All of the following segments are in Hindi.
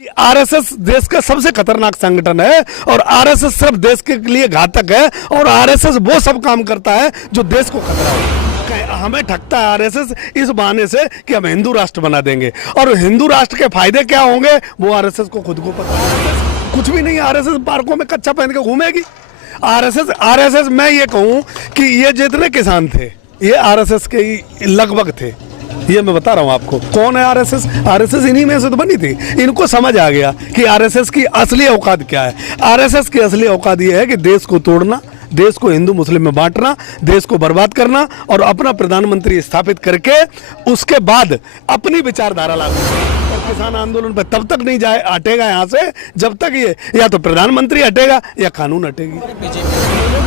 आरएसएस देश का सबसे खतरनाक संगठन है और आरएसएस सिर्फ देश के लिए घातक है और आरएसएस वो सब काम करता है जो देश को खतरा है। हमें ठगता है आरएसएस इस बहाने से कि हम हिंदू राष्ट्र बना देंगे और हिंदू राष्ट्र के फायदे क्या होंगे वो आरएसएस को खुद को पता है। कुछ भी नहीं, आरएसएस पार्कों में कच्चा पहन के घूमेगी। आरएसएस मैं ये कहूँ कि ये जितने किसान थे ये आरएसएस के ही लगभग थे, ये मैं बता रहा हूँ आपको। कौन है आरएसएस? आरएसएस इन्हीं में से तो बनी थी। इनको समझ आ गया कि आरएसएस की असली औकात क्या है। आरएसएस की असली औकात ये है कि देश को तोड़ना, देश को हिंदू मुस्लिम में बांटना, देश को बर्बाद करना और अपना प्रधानमंत्री स्थापित करके उसके बाद अपनी विचारधारा लागू करना। और किसान आंदोलन पर तब तक नहीं जाए हटेगा यहाँ से जब तक ये या तो प्रधानमंत्री हटेगा या कानून हटेगी।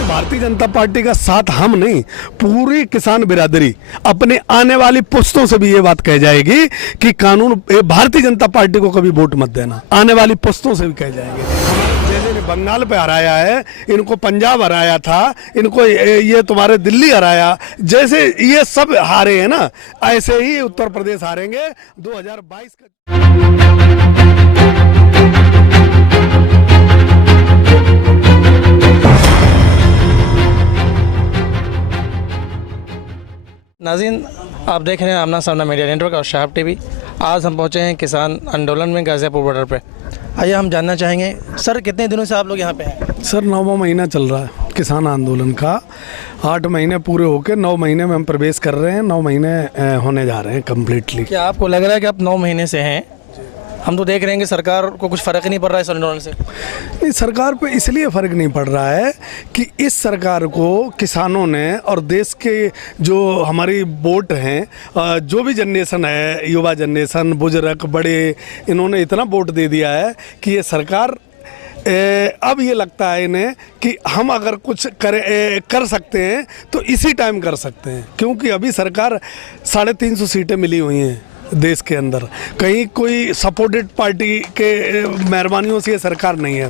भारतीय जनता पार्टी का साथ हम नहीं, पूरी किसान बिरादरी अपने आने वाली पुश्तों से भी ये बात कह जाएगी कि कानून, भारतीय जनता पार्टी को कभी वोट मत देना। आने वाली पुश्तों से भी कह जाएंगे। जैसे बंगाल पे हराया है, इनको पंजाब हराया था, इनको ये तुम्हारे दिल्ली हराया, जैसे ये सब हारे हैं ना, ऐसे ही उत्तर प्रदेश हारेंगे 2022 का। नाज़रीन, आप देख रहे हैं आमना सामना मीडिया नेटवर्क और शहाब टीवी। आज हम पहुंचे हैं किसान आंदोलन में गाज़ियापुर बॉर्डर पे। आइए हम जानना चाहेंगे, सर कितने दिनों से आप लोग यहाँ पे हैं? सर 9वां महीना चल रहा है किसान आंदोलन का। 8 महीने पूरे होकर 9 महीने में हम प्रवेश कर रहे हैं। 9 महीने होने जा रहे हैं कम्प्लीटली। क्या आपको लग रहा है कि आप 9 महीने से हैं? हम तो देख रहे हैं कि सरकार को कुछ फ़र्क नहीं पड़ रहा है इस आंदोलन से। नहीं, सरकार पे इसलिए फ़र्क नहीं पड़ रहा है कि इस सरकार को किसानों ने और देश के जो हमारी वोट हैं, जो भी जनरेशन है, युवा जनरेशन, बुजुर्ग, बड़े, इन्होंने इतना वोट दे दिया है कि ये सरकार अब ये लगता है इन्हें कि हम अगर कुछ कर सकते हैं तो इसी टाइम कर सकते हैं। क्योंकि अभी सरकार 350 सीटें मिली हुई हैं देश के अंदर, कहीं कोई सपोर्टेड पार्टी के मेहरबानियों से ये सरकार नहीं है।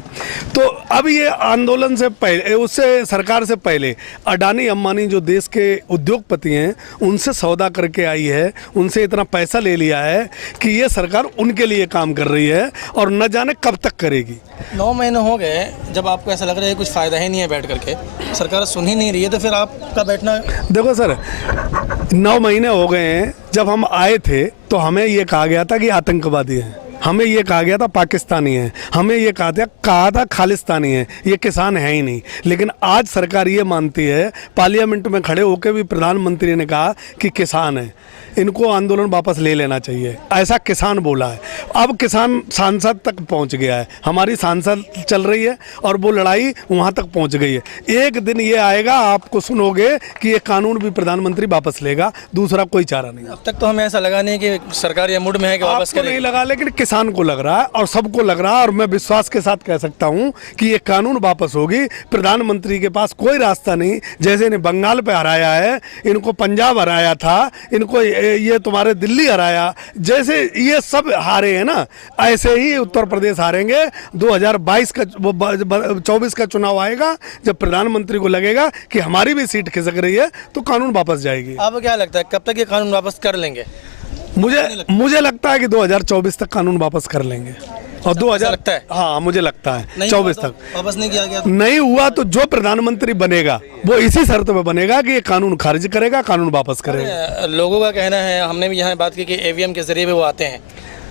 तो अब ये आंदोलन से पहले, उससे सरकार से पहले अडानी अंबानी जो देश के उद्योगपति हैं उनसे सौदा करके आई है, उनसे इतना पैसा ले लिया है कि ये सरकार उनके लिए काम कर रही है और न जाने कब तक करेगी। 9 महीने हो गए, जब आपको ऐसा लग रहा है कुछ फ़ायदा ही नहीं है बैठ करके, सरकार सुन ही नहीं रही है, तो फिर आपका बैठना। देखो सर, 9 महीने हो गए हैं। जब हम आए थे तो हमें ये कहा गया था कि आतंकवादी हैं, हमें ये कहा गया था पाकिस्तानी है, हमें ये कहा था खालिस्तानी है, ये किसान है ही नहीं। लेकिन आज सरकार ये मानती है, पार्लियामेंट में खड़े होकर भी प्रधानमंत्री ने कहा कि किसान है, इनको आंदोलन वापस ले लेना चाहिए, ऐसा किसान बोला है। अब किसान सांसद तक पहुंच गया है, हमारी सांसद चल रही है और वो लड़ाई वहां तक पहुंच गई है। एक दिन ये आएगा, आपको सुनोगे कि ये कानून भी प्रधानमंत्री वापस लेगा, दूसरा कोई चारा नहीं। अब तक तो हमें ऐसा लगा नहीं कि सरकार ये मूड में है कि वापस करेगी। नहीं लगा, लेकिन किसान को लग रहा है और सबको लग रहा है और मैं विश्वास के साथ कह सकता हूं कि ये कानून वापस होगी। प्रधानमंत्री के पास कोई रास्ता नहीं। जैसे इन्हें बंगाल पे हराया है, इनको पंजाब हराया था, इनको ये तुम्हारे दिल्ली हराया, जैसे ये सब हारे हैं ना, ऐसे ही उत्तर प्रदेश हारेंगे। 2022 का 24 का चुनाव आएगा, जब प्रधानमंत्री को लगेगा कि हमारी भी सीट खिसक रही है तो कानून वापस जाएगी। आपको क्या लगता है कब तक ये कानून वापस कर लेंगे? मुझे लगता है कि 2024 तक कानून वापस कर लेंगे। और 2000 लगता है? हाँ, मुझे लगता है 24 तक वापस नहीं किया गया। नहीं हुआ तो जो प्रधानमंत्री बनेगा वो इसी शर्त पे बनेगा कि ये कानून खारिज करेगा, कानून वापस करेगा। लोगों का कहना है, हमने भी यहाँ बात की कि ईवीएम के जरिए भी वो आते हैं,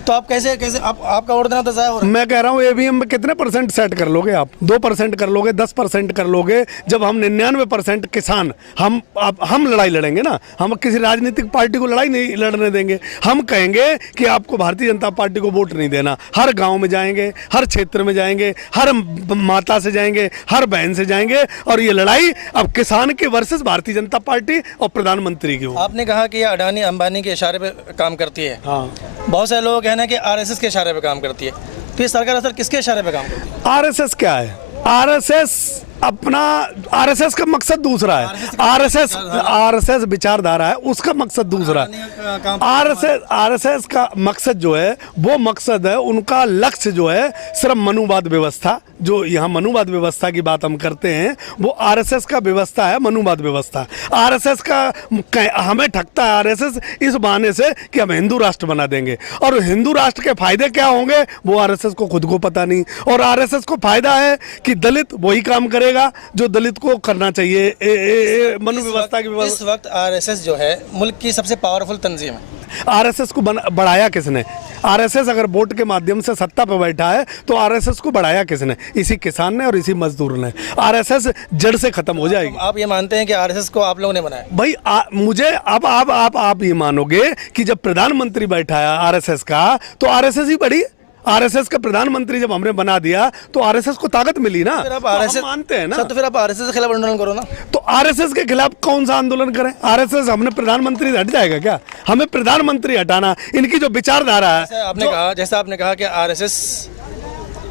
तो आप कैसे आपका वोट देना तो ज़ाया हो रहा है। मैं कह रहा हूँ ईवीएम में कितने % सेट कर लोगे आप? 2% कर लोगे, 10% कर लोगे? जब हम 99% किसान हम लड़ाई लड़ेंगे ना, हम किसी राजनीतिक पार्टी को लड़ाई नहीं लड़ने देंगे। हम कहेंगे कि आपको भारतीय जनता पार्टी को वोट नहीं देना। हर गाँव में जाएंगे, हर क्षेत्र में जाएंगे, हर माता से जाएंगे, हर बहन से जाएंगे और ये लड़ाई अब किसान के वर्सेस भारतीय जनता पार्टी और प्रधानमंत्री की हो। आपने कहा कि अडानी अंबानी के इशारे पे काम करती है। हाँ, बहुत सारे लोग कहना है कि आरएसएस के इशारे पे काम करती है, तो ये सरकार असल किसके इशारे पे काम करती है? आरएसएस क्या है? आरएसएस अपना आरएसएस का मकसद दूसरा है। आरएसएस विचारधारा है, उसका मकसद दूसरा है। आरएसएस का मकसद जो है वो मकसद है, उनका लक्ष्य जो है सिर्फ मनुवाद व्यवस्था, जो यहाँ मनुवाद व्यवस्था की बात हम करते हैं वो आरएसएस का व्यवस्था है, मनुवाद व्यवस्था। आरएसएस का हमें ठगता है आरएसएस इस बहाने से कि हम हिंदू राष्ट्र बना देंगे, और हिंदू राष्ट्र के फायदे क्या होंगे वो आरएसएस को खुद को पता नहीं। और आरएसएस को फायदा है कि दलित वही काम करेगा जो दलित को करना चाहिए, मनु व्यवस्था की व्यवस्था। इस वक्त आरएसएस जो है मुल्क की सबसे पावरफुल तंजीम है। आरएसएस को बढ़ाया किसने? आरएसएस अगर वोट के माध्यम से सत्ता पर बैठा है तो आरएसएस को बढ़ाया किसने? इसी किसान ने और इसी मजदूर ने। आरएसएस जड़ से खत्म हो जाएगी। आप ये मानते हैं कि आरएसएस को आप लोगों ने बनाया? भाई मुझे अब आप ये मानोगे कि जब प्रधानमंत्री बैठा है आरएसएस का तो आरएसएस ही बढ़ी। आरएसएस का प्रधानमंत्री जब हमने बना दिया तो आरएसएस को ताकत मिली ना। फिर आप तो आरएसएस हम मानते हैं ना। तो फिर आप आरएसएस के खिलाफ आंदोलन करो ना। तो आरएसएस के खिलाफ कौन सा आंदोलन करें? आरएसएस हमने प्रधानमंत्री से हट जाएगा क्या? हमें प्रधानमंत्री हटाना, इनकी जो विचारधारा है। जैसा आपने कहा कि आरएसएस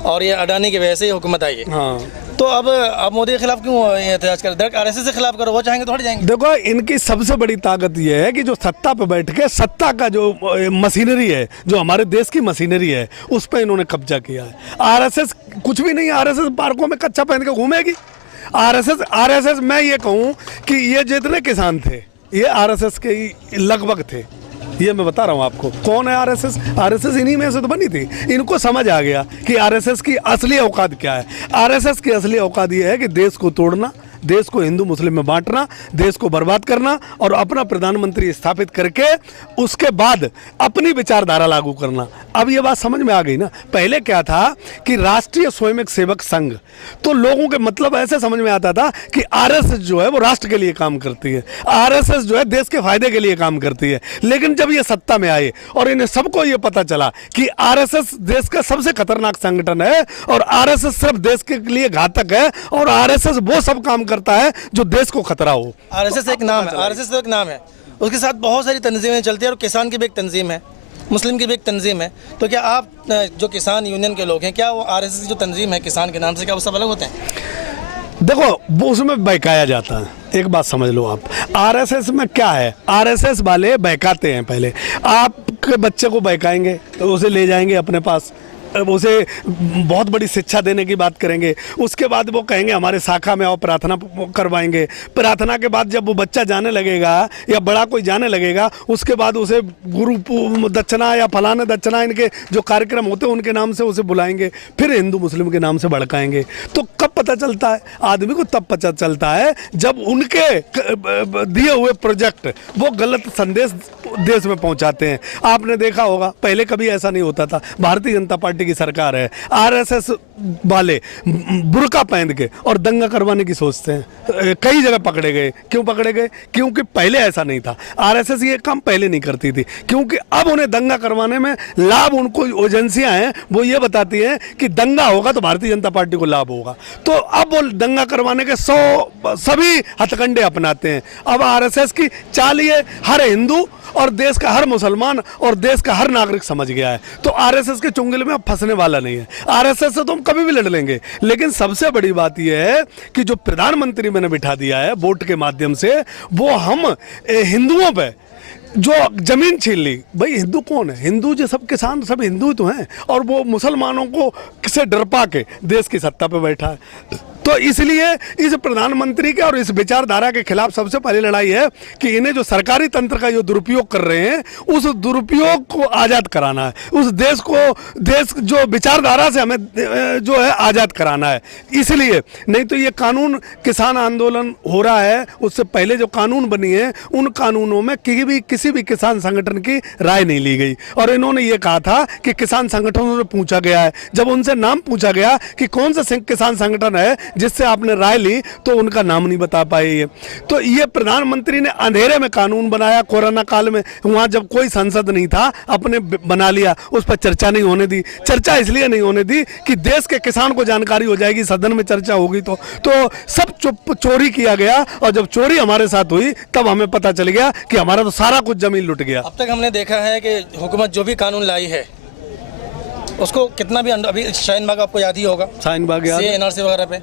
और ये अडानी की वजह से ही हुकूमत आई है। हाँ, तो अब आप मोदी के खिलाफ क्यों एहतजाज कर? डायरेक्ट आरएसएस के खिलाफ करो, वो चाहेंगे तो हट जाएंगे। देखो, इनकी सबसे बड़ी ताकत ये है कि जो सत्ता पे बैठ के सत्ता का जो मशीनरी है, जो हमारे देश की मशीनरी है, उस पर इन्होंने कब्जा किया है। आरएसएस कुछ भी नहीं। आरएसएस पार्कों में कच्चा पहन के घूमेगी। आरएसएस मैं ये कहूँ कि ये जितने किसान थे ये आरएसएस के ही लगभग थे। ये मैं बता रहा हूँ आपको। कौन है आरएसएस? आरएसएस इन्हीं में से तो बनी थी। इनको समझ आ गया कि आरएसएस की असली औकात क्या है। आरएसएस की असली औकात ये है कि देश को तोड़ना, देश को हिंदू मुस्लिम में बांटना, देश को बर्बाद करना और अपना प्रधानमंत्री स्थापित करके उसके बाद अपनी विचारधारा लागू करना। अब ये बात समझ में आ गई ना। पहले क्या था कि राष्ट्रीय स्वयंसेवक सेवक संघ, तो लोगों के मतलब ऐसे समझ में आता था कि आरएसएस जो है वो राष्ट्र के लिए काम करती है, आरएसएस जो है देश के फायदे के लिए काम करती है। लेकिन जब ये सत्ता में आए और इन्हें सबको ये पता चला कि आरएसएस देश का सबसे खतरनाक संगठन है और आरएसएस सिर्फ देश के लिए घातक है और आरएसएस वो सब काम करता है जो देश को खतरा हो। आरएसएस एक नाम है, आरएसएस तो एक नाम है, उसके साथ बहुत सारी तंजीमें चलती है और किसान की भी एक तंजीम है, मुस्लिम की भी एक तंजीम है। तो क्या आप जो किसान यूनियन के लोग हैं, क्या वो आरएसएस की जो तंजीम है किसान के नाम से, क्या वो सब अलग होते हैं? देखो, वो उसमें बहकाया जाता है। एक बात समझ लो आप, आरएसएस में क्या है, आरएसएस वाले बहकाते हैं। पहले आपके बच्चे को बहकाएंगे तो उसे ले जाएंगे अपने पास, उसे बहुत बड़ी शिक्षा देने की बात करेंगे। उसके बाद वो कहेंगे हमारे शाखा में आओ, प्रार्थना करवाएंगे। प्रार्थना के बाद जब वो बच्चा जाने लगेगा या बड़ा कोई जाने लगेगा, उसके बाद उसे गुरु दक्षिणा या फलाना दक्षिणा, इनके जो कार्यक्रम होते हैं उनके नाम से उसे बुलाएंगे, फिर हिंदू मुस्लिम के नाम से भड़काएंगे। तो कब पता चलता है आदमी को? तब पता चलता है जब उनके दिए हुए प्रोजेक्ट वो गलत संदेश देश में पहुंचाते हैं। आपने देखा होगा पहले कभी ऐसा नहीं होता था। भारतीय जनता पार्टी की सरकार है, आरएसएस वाले बुर्का पहन के और दंगा करवाने की सोचते हैं। कई जगह पकड़े गए। क्यों पकड़े गए? क्योंकि पहले ऐसा नहीं था। आरएसएस ये काम पहले नहीं करती थी, क्योंकि अब उन्हें दंगा करवाने में लाभ, उनको एजेंसियां हैं वो ये बताती हैं कि दंगा होगा तो भारतीय जनता पार्टी को लाभ होगा। तो अब वो दंगा करवाने के सभी हथकंडे अपनाते हैं। अब आरएसएस की चाल ये हर हिंदू और देश का हर मुसलमान और देश का हर नागरिक समझ गया है। तो आरएसएस के चुंगल में अब फंसने वाला नहीं है। आरएसएस से तो हम कभी भी लड़ लेंगे। लेकिन सबसे बड़ी बात यह है कि जो प्रधानमंत्री मैंने बिठा दिया है वोट के माध्यम से, वो हम हिंदुओं पे जो जमीन छीन ली। भाई हिंदू कौन है? हिंदू जो सब किसान सब हिंदू ही तो हैं, और वो मुसलमानों को किसे डर पा के देश की सत्ता पे बैठा है। तो इसलिए इस प्रधानमंत्री के और इस विचारधारा के खिलाफ सबसे पहली लड़ाई है कि इन्हें जो सरकारी तंत्र का जो दुरुपयोग कर रहे हैं, उस दुरुपयोग को आज़ाद कराना है। उस देश को, देश जो विचारधारा से हमें जो है आज़ाद कराना है। इसलिए नहीं तो ये कानून, किसान आंदोलन हो रहा है, उससे पहले जो कानून बनी है उन कानूनों में किसी भी किसान संगठन की राय नहीं ली गई। और इन्होंने ये कहा था कि किसान संगठनों से पूछा गया है। जब उनसे नाम पूछा गया कि कौन सा किसान संगठन है जिससे आपने राय ली, तो उनका नाम नहीं बता पाए ये। तो ये प्रधानमंत्री ने अंधेरे में कानून बनाया। कोरोना काल में वहाँ जब कोई संसद नहीं था, अपने बना लिया, उस पर चर्चा नहीं होने दी। चर्चा इसलिए नहीं होने दी कि देश के किसान को जानकारी हो जाएगी, सदन में चर्चा होगी तो सब चोरी किया गया। और जब चोरी हमारे साथ हुई तब हमें पता चल गया कि हमारा तो सारा कुछ जमीन लुट गया। अब तक हमने देखा है कि हुकूमत जो भी कानून लाई है उसको कितना भी, अभी शाहीन बाग आपको याद ही होगा, शाहीन बाग याद, एनआरसी वगैरह पे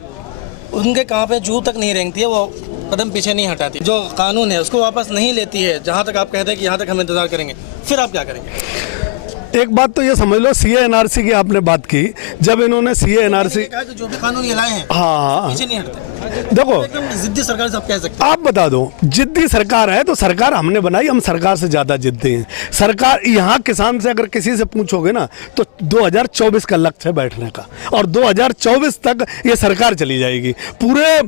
उनके कहाँ पे जू तक नहीं रेंगती है, वो कदम पीछे नहीं हटाती। जो कानून है उसको वापस नहीं लेती है, जहाँ तक आप कहते हैं कि यहाँ तक हम इंतजार करेंगे, फिर आप क्या करेंगे? एक बात तो ये समझ लो, सीए एनआरसी की आपने बात की, जब इन्होंने सीए एनआरसी, कहा कि जो भी कानून ये लाए हैं हाँ पीछे नहीं हटते। देखो एकदम जिद्दी सरकार से आप कह सकते हैं। आप बता दो, जिद्दी सरकार है तो सरकार हमने बनाई, हम सरकार से ज्यादा जिद्दी हैं। सरकार यहाँ किसान से अगर किसी से पूछोगे ना तो 2024 का लक्ष्य है बैठने का, और 2024 तक ये सरकार चली जाएगी, पूरे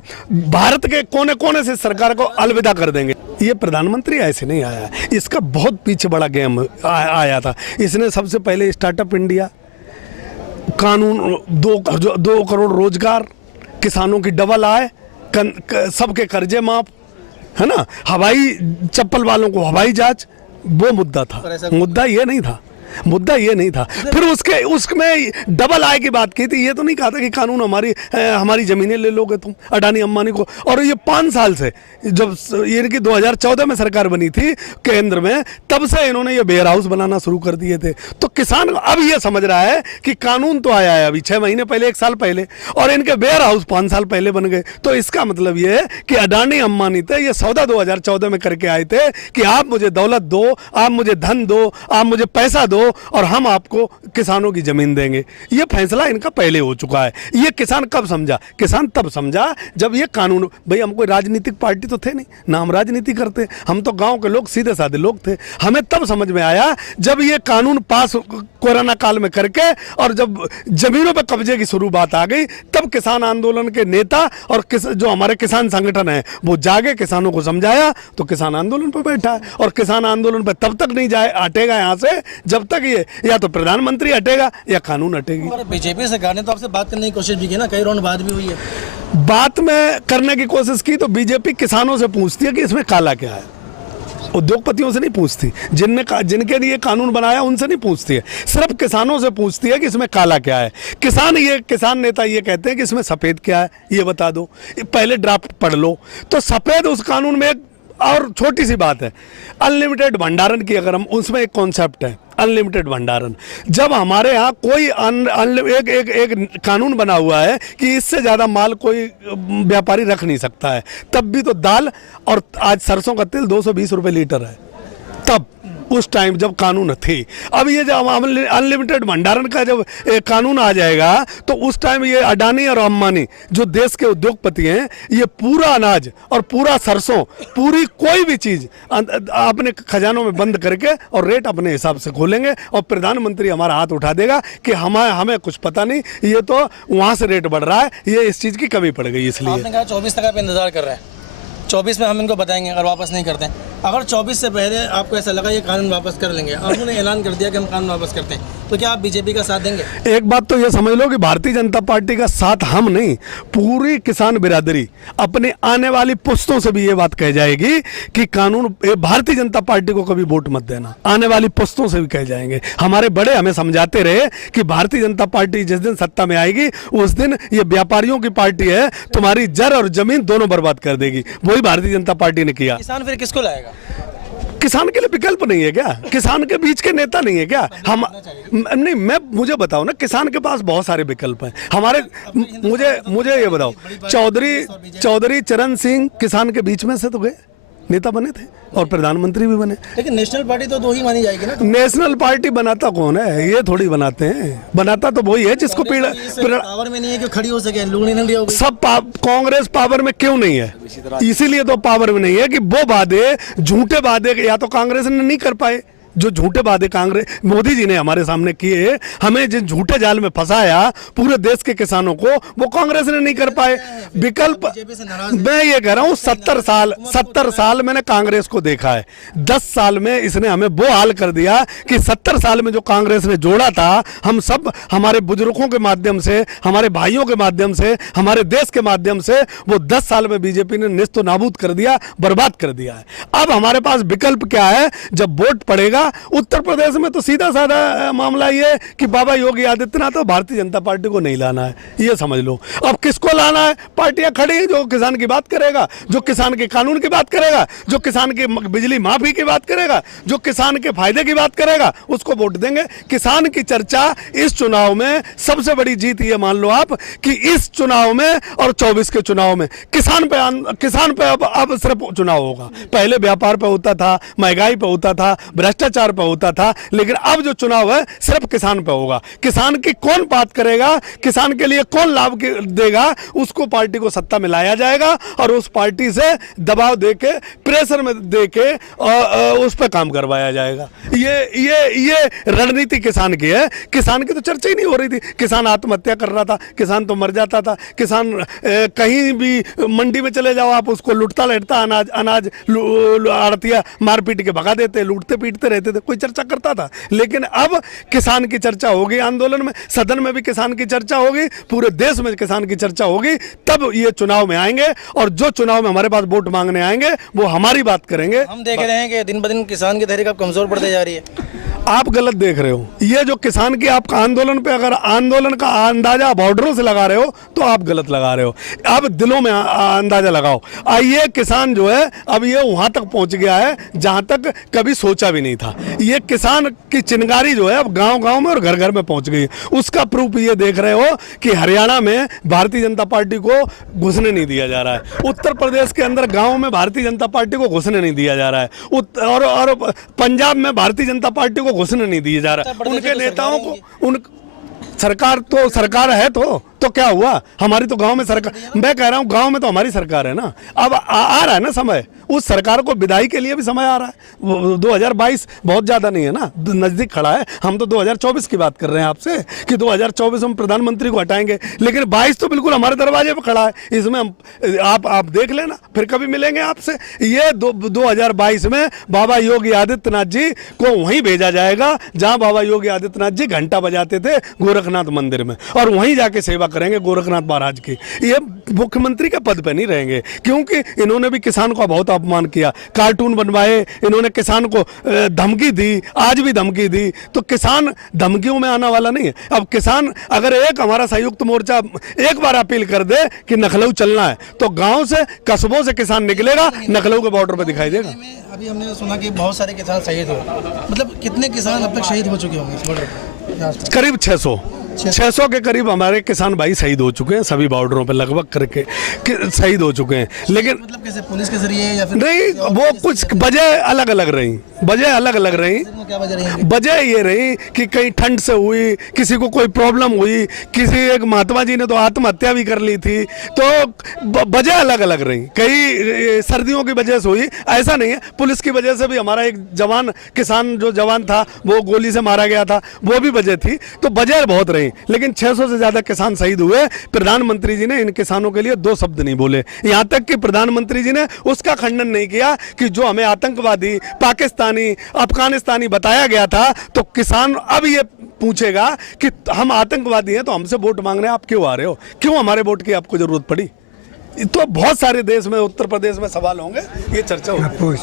भारत के कोने कोने से सरकार को अलविदा कर देंगे। ये प्रधानमंत्री ऐसे नहीं आया, इसका बहुत पीछे बड़ा गेम आया था। इसने सबसे पहले स्टार्टअप इंडिया, कानून, 2 करोड़ रोजगार, किसानों की डबल आय, सबके कर्जे माफ, है ना, हवाई चप्पल वालों को हवाई जहाज, वो मुद्दा था। मुद्दा ये नहीं था, मुद्दा ये नहीं था। फिर उसमें डबल आय की बात की थी। ये तो नहीं कहा था कि कानून हमारी जमीनें ले लोगे तुम, अडानी अंबानी को। और ये 5 साल से, जब इनकी 2014 में सरकार बनी थी केंद्र में, तब से इन्होंने ये वेयर हाउस बनाना शुरू कर दिए थे। तो किसान अब ये समझ रहा है कि कानून तो आया है अभी 6 महीने पहले, 1 साल पहले, और इनके वेयर हाउस 5 साल पहले बन गए। तो इसका मतलब ये है कि अडानी अंबानी थे, ये सौदा 2014 में करके आए थे कि आप मुझे दौलत दो, आप मुझे धन दो, आप मुझे पैसा दो, और हम आपको किसानों की जमीन देंगे। ये फैसला इनका पहले हो चुका है। ये किसान कब समझा? किसान तब समझा जब ये कानून, भाई हम कोई राजनीतिक पार्टी तो थे नहीं ना, हम राजनीति करते, हम तो गांव के लोग, सीधे साधे लोग थे। हमें तब समझ में आया जब ये कानून पास कोरोना काल में करके, और जब जमीनों पर कब्जे की शुरू बात आ गई, तब किसान आंदोलन के नेता और जो हमारे किसान संगठन है वो जागे, किसानों को समझाया, तो किसान आंदोलन पर बैठा है। और किसान आंदोलन पर तब तक नहीं हटेगा यहाँ से जब तक ये या तो प्रधानमंत्री हटेगा या कानून हटेगी। और बीजेपी सरकार ने तो आपसे बात करने की कोशिश भी की ना, कई राउंड बात भी हुई है। बात में करने की कोशिश की तो बीजेपी किसानों से पूछती है कि इसमें काला क्या है, उद्योगपतियों से नहीं पूछती, जिनके लिए कानून बनाया उनसे नहीं पूछती है, सिर्फ किसानों से पूछती है कि इसमें काला क्या है। किसान नेता ये कहते हैं कि इसमें सफ़ेद क्या है, ये बता दो, पहले ड्राफ्ट पढ़ लो। तो सफ़ेद उस कानून में और छोटी सी बात है, अनलिमिटेड भंडारण की, अगर हम उसमें एक कॉन्सेप्ट है अनलिमिटेड भंडारण। जब हमारे यहाँ कोई एक कानून बना हुआ है कि इससे ज़्यादा माल कोई व्यापारी रख नहीं सकता है, तब भी तो दाल और आज सरसों का तेल 220 रुपये लीटर है, तब उस टाइम जब कानून थी। अब ये जब अनलिमिटेड भंडारण का जब कानून आ जाएगा तो उस टाइम ये अडानी और अंबानी जो देश के उद्योगपति हैं, ये पूरा अनाज और पूरा सरसों, पूरी कोई भी चीज़ अपने खजानों में बंद करके और रेट अपने हिसाब से खोलेंगे, और प्रधानमंत्री हमारा हाथ उठा देगा कि हमें कुछ पता नहीं, ये तो वहाँ से रेट बढ़ रहा है, ये इस चीज़ की कमी पड़ गई। इसलिए आपने कहा 24 तक आप इंतजार कर रहे हैं, 24 में हम इनको बताएंगे अगर वापस नहीं करते हैं। अगर 24 से पहले आपको ऐसा लगा ये कानून वापस कर लेंगे, उन्होंने ऐलान कर दिया कि हम कानून वापस करते हैं, तो क्या आप बीजेपी का साथ देंगे? एक बात तो ये समझ लो कि भारतीय जनता पार्टी का साथ हम नहीं, पूरी किसान बिरादरी अपने आने वाली पुश्तों से भी ये बात कह जाएगी कि कानून, भारतीय जनता पार्टी को कभी वोट मत देना। आने वाली पुश्तों से भी कह जाएंगे। हमारे बड़े हमें समझाते रहे कि भारतीय जनता पार्टी जिस दिन सत्ता में आएगी उस दिन ये व्यापारियों की पार्टी है, तुम्हारी जर और जमीन दोनों बर्बाद कर देगी। वही भारतीय जनता पार्टी ने किया। किसान फिर किसको लाएगा? किसान के लिए विकल्प नहीं है क्या? किसान के बीच के नेता नहीं है क्या? हम नहीं, मुझे बताओ ना, किसान के पास बहुत सारे विकल्प हैं। हमारे मुझे ये बताओ, चौधरी चरण सिंह किसान के बीच में से तो गए, नेता बने थे और प्रधानमंत्री भी बने। लेकिन नेशनल पार्टी तो 2 ही मानी जाएगी ना। नेशनल पार्टी बनाता कौन है? ये थोड़ी बनाते हैं, बनाता तो वही है जिसको पावर में नहीं है कि खड़ी हो सके, लुगड़ी नंडी हो गई। सब कांग्रेस पावर में क्यों नहीं है? इसीलिए तो पावर में नहीं है कि वो वादे, झूठे वादे या तो कांग्रेस ने नहीं कर पाए, जो झूठे वादे कांग्रेस मोदी जी ने हमारे सामने किए, हमें जिन झूठे जाल में फंसाया पूरे देश के किसानों को, वो कांग्रेस ने नहीं कर पाए। विकल्प मैं ये कह रहा हूँ, 70 साल मैंने कांग्रेस को देखा है, 10 साल में इसने हमें वो हाल कर दिया कि 70 साल में जो कांग्रेस ने जोड़ा था, हम सब हमारे बुजुर्गों के माध्यम से, हमारे भाइयों के माध्यम से, हमारे देश के माध्यम से, वो 10 साल में बीजेपी ने निस्तो नाबूद कर दिया, बर्बाद कर दिया है। अब हमारे पास विकल्प क्या है? जब वोट पड़ेगा जाएगा। उत्तर प्रदेश में तो सीधा साधा मामला ये कि बाबा योगी आदित्यनाथ और भारतीय जनता पार्टी को नहीं लाना है, ये समझ लो। अब किसको लाना है? पार्टियां खड़ी हैं, जो किसान की बात करेगा, जो किसान के कानून की बात करेगा, जो किसान की बिजली माफी की बात करेगा, जो किसान के फायदे की बात करेगा, उसको वोट देंगे। किसान की चर्चा इस चुनाव में सबसे बड़ी जीत ये मान लो आप कि इस चुनाव में और 24 के चुनाव में किसान पे अब सिर्फ चुनाव होगा। पहले व्यापार पे होता था, महंगाई पे होता था, भ्रष्टाचार पे होता था, लेकिन अब जो चुनाव है सिर्फ किसान पे होगा। किसान की कौन बात करेगा, किसान के लिए कौन लाभ देगा, उसको पार्टी को सत्ता में लाया जाएगा और उस पार्टी से दबाव देके, प्रेशर में देके उस पर काम करवाया जाएगा। ये रणनीति किसान की है। किसान की तो चर्चा ही नहीं हो रही थी। किसान आत्महत्या कर रहा था, किसान तो मर जाता था, किसान कहीं भी मंडी में चले जाओ आप, उसको लुटता लटता अनाज आड़तिया मार पीट के भगा देते, लूटते पीटते रहते थे, कोई चर्चा करता था। लेकिन अब किसान की चर्चा होगी आंदोलन में, सदन में भी किसान की चर्चा होगी, पूरे देश में किसान की चर्चा होगी, तब ये चुनाव में आएंगे और जो चुनाव में हमारे पास वोट मांगने आएंगे वो हमारी बात करेंगे। हम देख रहे हैं कि दिन ब दिन किसान की तहरीक अब कमजोर पड़ती जा रही है। आप गलत देख रहे हो। ये जो किसान की आपका आंदोलन पे अगर आंदोलन का अंदाजा बॉर्डरों से लगा रहे हो तो आप गलत लगा रहे हो। आप दिलों में अंदाजा लगाओ। ये किसान जो है अब ये वहां तक पहुंच गया है जहां तक कभी सोचा भी नहीं था। ये किसान की चिंगारी जो है अब गांव-गांव में और घर-घर में पहुंच गई है। उसका प्रूफ ये देख रहे हो कि हरियाणा में भारतीय जनता पार्टी को घुसने नहीं दिया जा रहा है। उत्तर प्रदेश के अंदर गाँव में भारतीय जनता पार्टी को घुसने नहीं दिया जा रहा है। और पंजाब में भारतीय जनता पार्टी को घुसने नहीं दिया जा रहा। उनके नेताओं को सरकार है तो क्या हुआ? हमारी तो गांव में सरकार, मैं कह रहा हूं गांव में तो हमारी सरकार है ना। अब आ रहा है ना समय, उस सरकार को विदाई के लिए भी समय आ रहा है। 2022 बहुत ज्यादा नहीं है ना, नजदीक खड़ा है। हम तो 2024 की बात कर रहे हैं आपसे कि 2024 में प्रधानमंत्री को हटाएंगे, लेकिन 22 तो बिल्कुल हमारे दरवाजे पर खड़ा है। इसमें आप देख लेना, फिर कभी मिलेंगे आपसे। ये 2022 में बाबा योगी आदित्यनाथ जी को वहीं भेजा जाएगा जहां बाबा योगी आदित्यनाथ जी घंटा बजाते थे गोरखनाथ मंदिर में, और वहीं जाके सेवा करेंगे गोरखनाथ महाराज की। ये मुख्यमंत्री के पद पे नहीं रहेंगे, क्योंकि इन्होंने भी किसान को बहुत अपमान किया, कार्टून बनवाए, इन्होंने किसान को धमकी दी, आज भी धमकी दी। तो किसान धमकियों में आने वाला नहीं है। अब किसान अगर एक हमारा संयुक्त मोर्चा एक बार अपील कर दे कि लखनऊ चलना है तो गांव से कस्बों से किसान निकलेगा, लखनऊ के बॉर्डर पर दिखाई देगा। अभी हमने सुना कि बहुत सारे किसान शहीद हो, मतलब कितने किसान अब तक शहीद हो चुके होंगे इस बॉर्डर पर? करीब 600 के करीब हमारे किसान भाई शहीद हो चुके हैं, सभी बॉर्डरों पे लगभग करके शहीद हो चुके हैं। लेकिन मतलब कैसे, पुलिस के जरिए या फिर नहीं, वो कुछ वजह अलग अलग रही। क्या वजह रही? वजह ये रही कि कहीं ठंड से हुई, किसी को कोई प्रॉब्लम हुई, किसी एक महात्मा जी ने तो आत्महत्या भी कर ली थी, तो वजह अलग अलग रही। कई सर्दियों की वजह से हुई, ऐसा नहीं है। पुलिस की वजह से भी हमारा एक जवान, किसान जो जवान था वो गोली से मारा गया था, वो भी वजह थी। तो वजह बहुत रही, लेकिन 600 से ज्यादा किसान शहीद हुए। प्रधानमंत्री जी ने इन किसानों के लिए 2 शब्द नहीं बोले। यहां तक कि प्रधानमंत्री जी ने उसका खंडन नहीं किया कि जो हमें आतंकवादी, पाकिस्तानी, अफगानिस्तानी बताया गया था, तो किसान अब ये पूछेगा कि हम आतंकवादी हैं तो हमसे वोट मांगने आप क्यों आ रहे हो, क्यों हमारे वोट की आपको जरूरत पड़ी? तो बहुत सारे देश में, उत्तर प्रदेश में सवाल होंगे, ये चर्चा होगी।